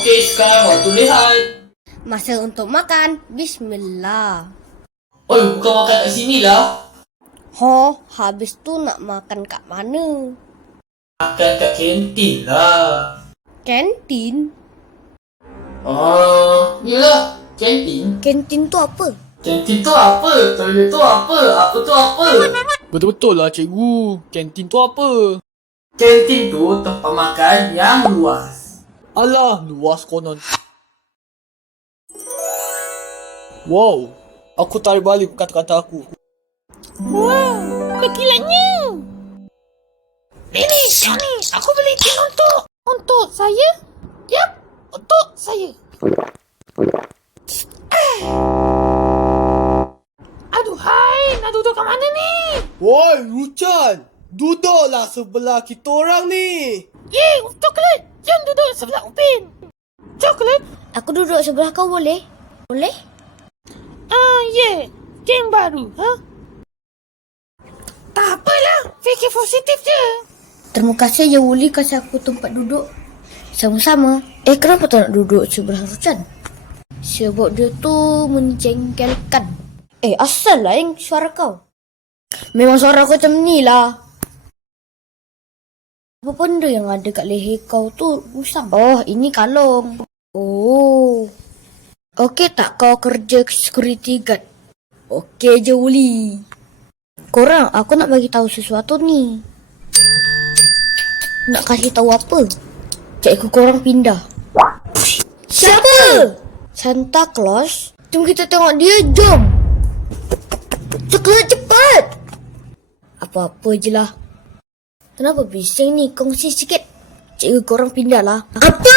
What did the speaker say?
Okey, sekarang waktu lihat. Masa untuk makan. Bismillah. Oi, bukan makan kat sini lah. Habis tu nak makan kat mana? Makan kat kantin lah. Kantin? Yelah, kantin. Kantin tu apa? Kantin tu apa? Toilet tu apa? Apa tu apa? Betul-betul lah cikgu. Kantin tu apa? Kantin tu tempat makan yang luas. Alah, luas konon. Wow, aku tarik balik kata-kata aku. Wow, kekilannya. Ini, Sony, aku beli tin untuk saya. Yap, untuk saya. Aduhai, nak duduk kat mana ni? Woi, Rucan, duduklah sebelah kita orang ni. Yeay, coklat. Jangan duduk sebelah Upin. Coklat? Aku duduk sebelah kau boleh? Boleh? Geng baru, ha? Tak apalah, fikir positif je. Terima kasih je Wuli kasih aku tempat duduk. Sama-sama. Kenapa tak nak duduk sebelah Rucan? Sebab dia tu menjengkelkan. Asal lah yang suara kau? Memang suara kau macam ni lah. Apa benda yang ada kat leher kau tu usang? Ini kalung. Okey tak kau kerja security guard? Okey je Wuli. Korang, aku nak bagi tahu sesuatu ni. Nak kasih tahu apa? Cikgu korang pindah. Siapa? Santa Claus. Jom kita tengok dia, jom. Cepat. Apa-apa je lah. Kenapa bising ni? Kongsi sikit. Cikgu korang pindah lah. Apa?